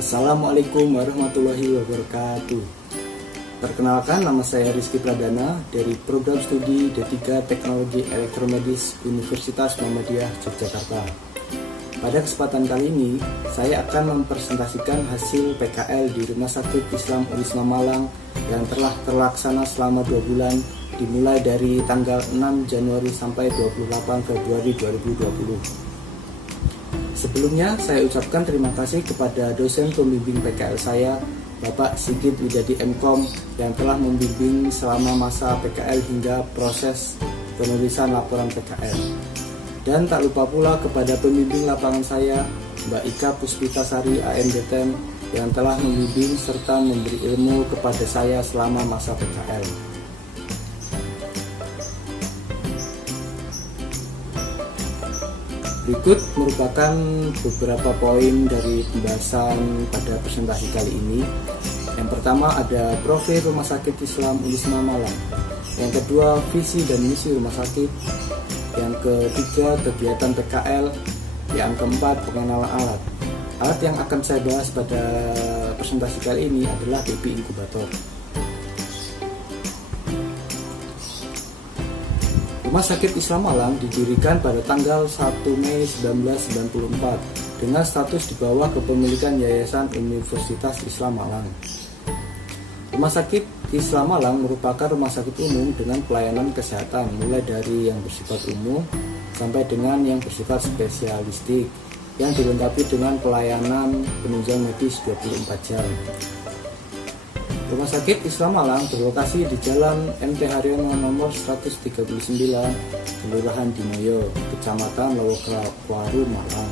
Assalamualaikum warahmatullahi wabarakatuh. Perkenalkan, nama saya Rizky Pradana dari Program Studi D3 Teknologi Elektromedis Universitas Muhammadiyah Yogyakarta. Pada kesempatan kali ini, saya akan mempresentasikan hasil PKL di Rumah Sakit Islam Unisma Malang yang telah terlaksana selama 2 bulan, dimulai dari tanggal 6 Januari sampai 28 Februari 2020. Sebelumnya, saya ucapkan terima kasih kepada dosen pembimbing PKL saya, Bapak Sigit Widadi MKom, yang telah membimbing selama masa PKL hingga proses penulisan laporan PKL. Dan tak lupa pula kepada pembimbing lapangan saya, Mbak Ika Puspitasari AMDTEM, yang telah membimbing serta memberi ilmu kepada saya selama masa PKL. Berikut merupakan beberapa poin dari pembahasan pada presentasi kali ini. Yang pertama ada profil Rumah Sakit Islam Unisma Malang. Yang kedua, visi dan misi rumah sakit. Yang ketiga, kegiatan PKL. Yang keempat, pengenalan alat. Alat yang akan saya bahas pada presentasi kali ini adalah baby inkubator. Rumah Sakit Islam Malang didirikan pada tanggal 1 Mei 1994 dengan status di bawah kepemilikan Yayasan Universitas Islam Malang. Rumah Sakit Islam Malang merupakan rumah sakit umum dengan pelayanan kesehatan mulai dari yang bersifat umum sampai dengan yang bersifat spesialistik yang dilengkapi dengan pelayanan penunjang medis 24 jam. Rumah Sakit Islam Malang berlokasi di Jalan MT Haryono nomor 139, Kelurahan Dinoyo, Kecamatan Lowokwaru, Malang.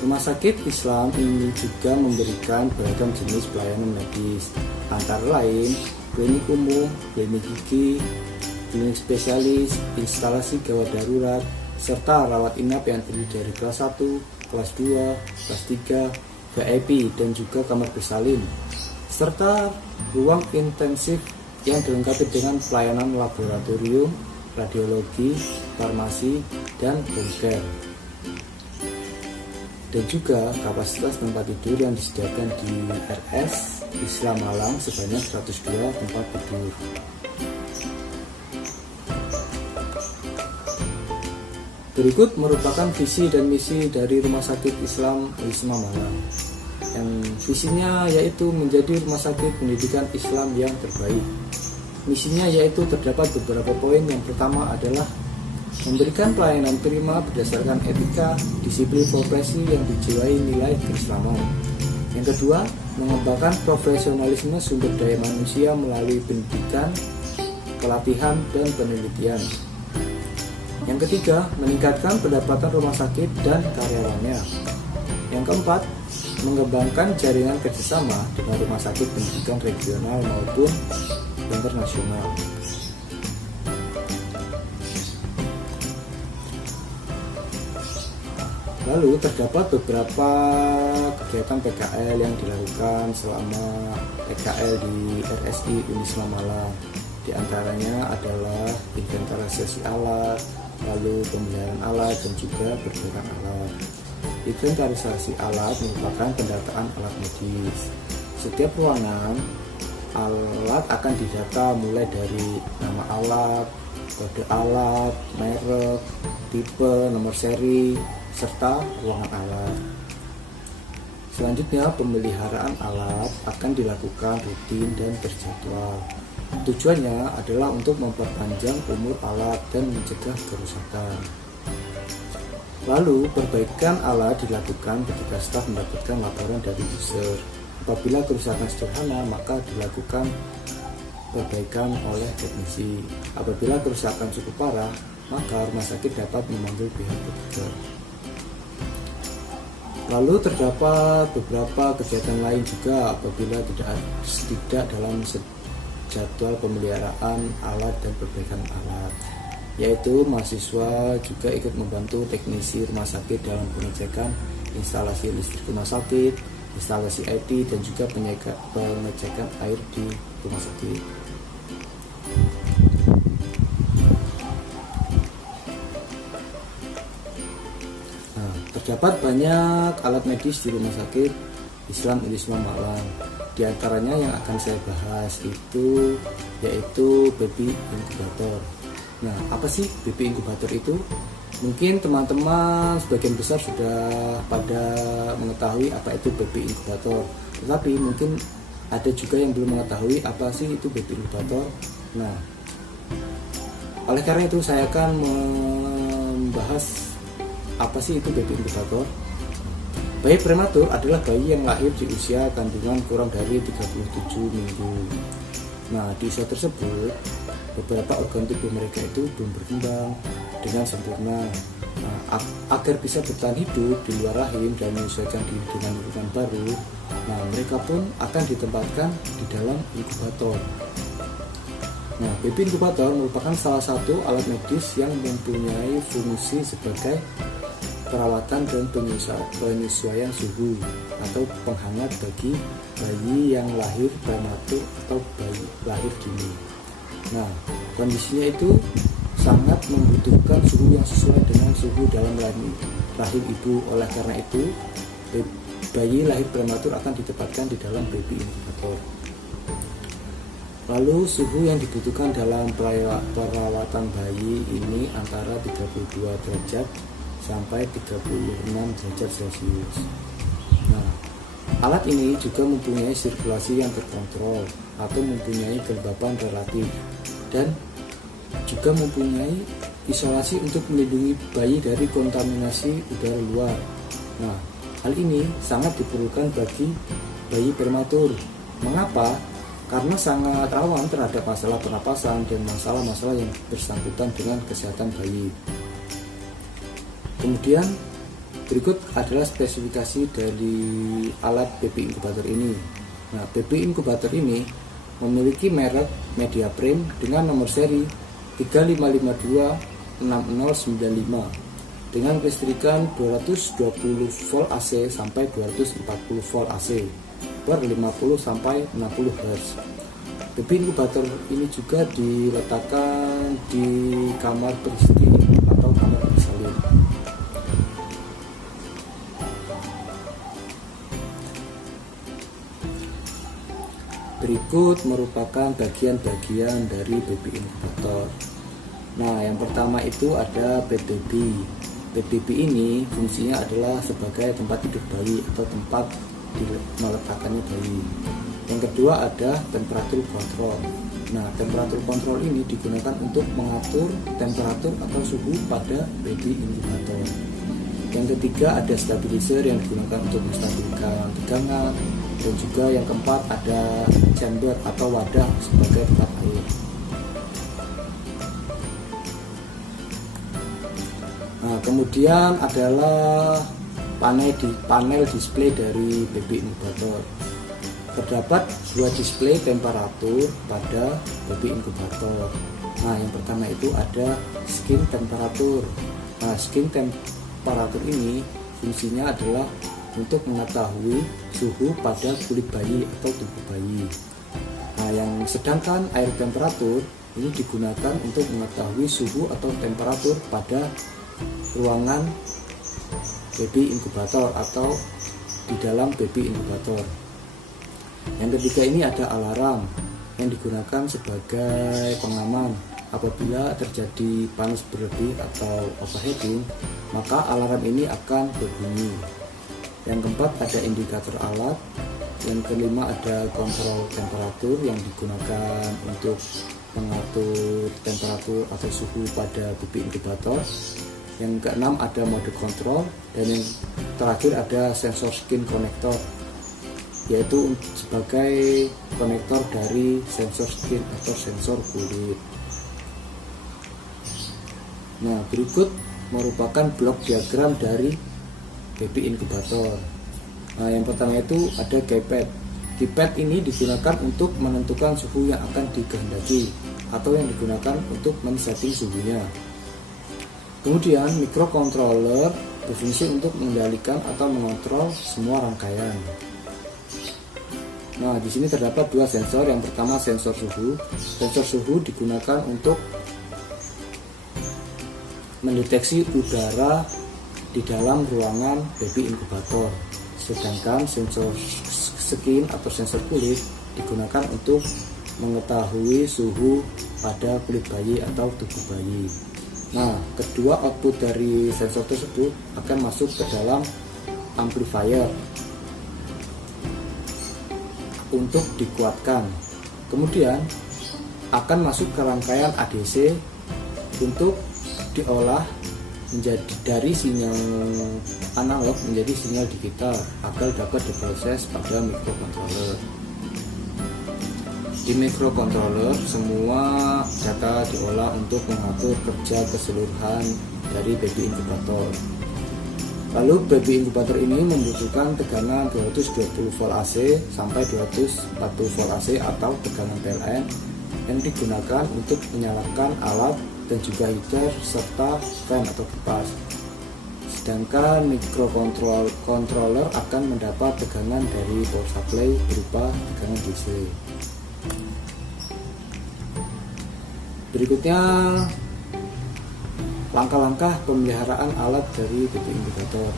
Rumah Sakit Islam ini juga memberikan beragam jenis pelayanan medis, antara lain klinik umum, klinik gigi, klinik spesialis, instalasi gawat darurat, serta rawat inap yang terdiri dari kelas 1, kelas 2, kelas 3, VIP, dan juga kamar bersalin, serta ruang intensif yang dilengkapi dengan pelayanan laboratorium, radiologi, farmasi, dan home care. Dan juga kapasitas tempat tidur yang disediakan di RS Islam Malang sebanyak 102 tempat tidur. Berikut merupakan visi dan misi dari Rumah Sakit Islam Unisma Malang. Yang visinya yaitu menjadi rumah sakit pendidikan Islam yang terbaik. Misinya yaitu terdapat beberapa poin. Yang pertama adalah memberikan pelayanan prima berdasarkan etika, disiplin profesi yang dijiwai nilai keislaman. Yang kedua, mengembangkan profesionalisme sumber daya manusia melalui pendidikan, pelatihan, dan penelitian. Yang ketiga, meningkatkan pendapatan rumah sakit dan karyawannya. Yang keempat, mengembangkan jaringan kerjasama dengan rumah sakit pendidikan regional maupun internasional. Lalu terdapat beberapa kegiatan PKL yang dilakukan selama PKL di RSI Unisma Malang. Di antaranya adalah inventarisasi alat, lalu pemeliharaan alat, dan juga perbaikan alat. Inventarisasi alat merupakan pendataan alat medis. Setiap ruangan alat akan didata mulai dari nama alat, kode alat, merek, tipe, nomor seri, serta ruangan alat. Selanjutnya, pemeliharaan alat akan dilakukan rutin dan terjadwal. Tujuannya adalah untuk memperpanjang umur alat dan mencegah kerusakan. Lalu, perbaikan alat dilakukan ketika staf mendapatkan laporan dari user. Apabila kerusakan sederhana, maka dilakukan perbaikan oleh teknisi. Apabila kerusakan cukup parah, maka rumah sakit dapat memanggil pihak ketiga. Lalu terdapat beberapa kegiatan lain juga apabila tidak dalam jadwal pemeliharaan alat dan perbaikan alat, yaitu mahasiswa juga ikut membantu teknisi rumah sakit dalam pengecekan instalasi listrik rumah sakit, instalasi IT, dan juga pengecekan air di rumah sakit. Nah, terdapat banyak alat medis di rumah sakit Islam Malang. Di antaranya yang akan saya bahas itu yaitu baby incubator. Nah, apa sih baby incubator itu? Mungkin teman-teman sebagian besar sudah pada mengetahui apa itu baby incubator. Tetapi mungkin ada juga yang belum mengetahui apa sih itu baby incubator. Nah, oleh karena itu saya akan membahas apa sih itu baby incubator. Bayi prematur adalah bayi yang lahir di usia kandungan kurang dari 37 minggu. Nah, di usia tersebut, beberapa organ tubuh mereka itu belum berkembang dengan sempurna. Nah, agar bisa bertahan hidup di luar rahim dan menyesuaikan diri dengan lingkungan baru, nah mereka pun akan ditempatkan di dalam inkubator. Nah, baby inkubator merupakan salah satu alat medis yang mempunyai fungsi sebagai perawatan dan penyesuaian suhu atau penghangat bagi bayi yang lahir prematur atau bayi lahir dini. Nah, kondisinya itu sangat membutuhkan suhu yang sesuai dengan suhu dalam rahim ibu. Oleh karena itu, bayi lahir prematur akan ditempatkan di dalam baby incubator. Lalu suhu yang dibutuhkan dalam perawatan bayi ini antara 32 derajat sampai 36 derajat Celcius. Nah, alat ini juga mempunyai sirkulasi yang terkontrol atau mempunyai kelembapan relatif dan juga mempunyai isolasi untuk melindungi bayi dari kontaminasi udara luar. Nah, hal ini sangat diperlukan bagi bayi prematur. Mengapa? Karena sangat rawan terhadap masalah pernapasan dan masalah-masalah yang bersangkutan dengan kesehatan bayi. Kemudian berikut adalah spesifikasi dari alat baby incubator ini. Nah, baby incubator ini memiliki merek Mediaprem dengan nomor seri 35526095 dengan kelistrikan 220 volt AC sampai 240 volt AC per 50 sampai 60 Hz. Baby incubator ini juga diletakkan di kamar beristri atau kamar bersalin. Berikut merupakan bagian-bagian dari baby incubator. Nah, yang pertama itu ada bed baby. Bed baby ini fungsinya adalah sebagai tempat tidur bayi atau tempat meletakkannya bayi. Yang kedua ada temperatur kontrol. Nah, temperatur kontrol ini digunakan untuk mengatur temperatur atau suhu pada baby incubator. Yang ketiga ada stabilizer yang digunakan untuk menstabilkan tegangan. Dan juga yang keempat ada chamber atau wadah sebagai tempat air. Nah, kemudian adalah panel display dari baby incubator. Terdapat dua display temperatur pada baby incubator. Nah, yang pertama itu ada skin temperatur. Nah, skin temperatur ini fungsinya adalah untuk mengetahui suhu pada kulit bayi atau tubuh bayi. Nah, yang sedangkan air temperatur ini digunakan untuk mengetahui suhu atau temperatur pada ruangan baby inkubator atau di dalam baby inkubator. Yang ketiga ini ada alarm yang digunakan sebagai pengaman. Apabila terjadi panas berlebih atau overheating, maka alarm ini akan berbunyi. Yang keempat ada indikator alat. Yang kelima ada kontrol temperatur yang digunakan untuk mengatur temperatur atau suhu pada baby inkubator. Yang keenam ada mode kontrol, dan yang terakhir ada sensor skin connector, yaitu sebagai konektor dari sensor skin atau sensor kulit. Nah, berikut merupakan blok diagram dari baby inkubator. Nah, yang pertama itu ada keypad. Keypad ini digunakan untuk menentukan suhu yang akan dikehendaki atau yang digunakan untuk men-setting suhunya. Kemudian microcontroller berfungsi untuk mengendalikan atau mengontrol semua rangkaian. Nah, di sini terdapat dua sensor. Yang pertama sensor suhu. Sensor suhu digunakan untuk mendeteksi udara di dalam ruangan baby inkubator. Sedangkan sensor skin atau sensor kulit digunakan untuk mengetahui suhu pada kulit bayi atau tubuh bayi. Nah, kedua output dari sensor tersebut akan masuk ke dalam amplifier untuk dikuatkan. Kemudian akan masuk ke rangkaian ADC untuk diolah menjadi dari sinyal analog menjadi sinyal digital agar dapat diproses pada microcontroller. Di microcontroller semua data diolah untuk mengatur kerja keseluruhan dari baby inkubator. Lalu baby inkubator ini membutuhkan tegangan 220 volt AC sampai 240 volt AC atau tegangan PLN yang digunakan untuk menyalakan alat dan juga heater serta fan atau kipas. Sedangkan microcontroller akan mendapat tegangan dari power supply berupa tegangan DC. Berikutnya langkah-langkah pemeliharaan alat dari baby inkubator.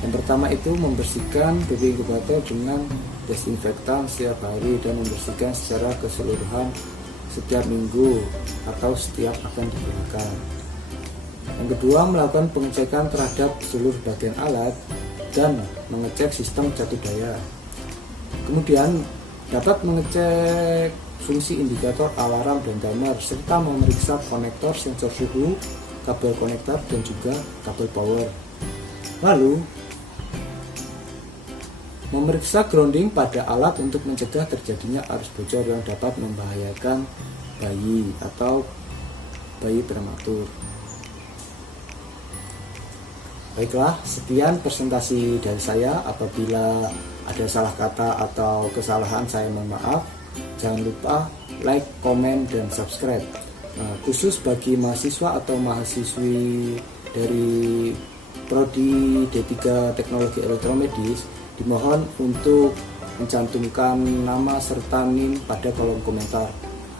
Yang pertama itu membersihkan baby inkubator dengan desinfektan setiap hari dan membersihkan secara keseluruhan setiap minggu atau setiap akan digunakan. Yang kedua, melakukan pengecekan terhadap seluruh bagian alat dan mengecek sistem catu daya. Kemudian dapat mengecek fungsi indikator alarm dan timer serta memeriksa konektor sensor suhu, kabel konektor dan juga kabel power. Lalu memeriksa grounding pada alat untuk mencegah terjadinya arus bocor yang dapat membahayakan bayi atau bayi prematur. Baiklah, sekian presentasi dari saya. Apabila ada salah kata atau kesalahan, saya mohon maaf. Jangan lupa like, komen, dan subscribe. Khusus bagi mahasiswa atau mahasiswi dari Prodi D3 Teknologi Elektromedis, dimohon untuk mencantumkan nama serta NIM pada kolom komentar.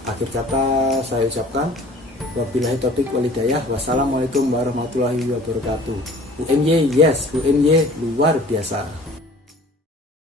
Akhir kata saya ucapkan wabillahi taufiq walhidayah. Wassalamualaikum warahmatullahi wabarakatuh. UMY yes, UMY luar biasa.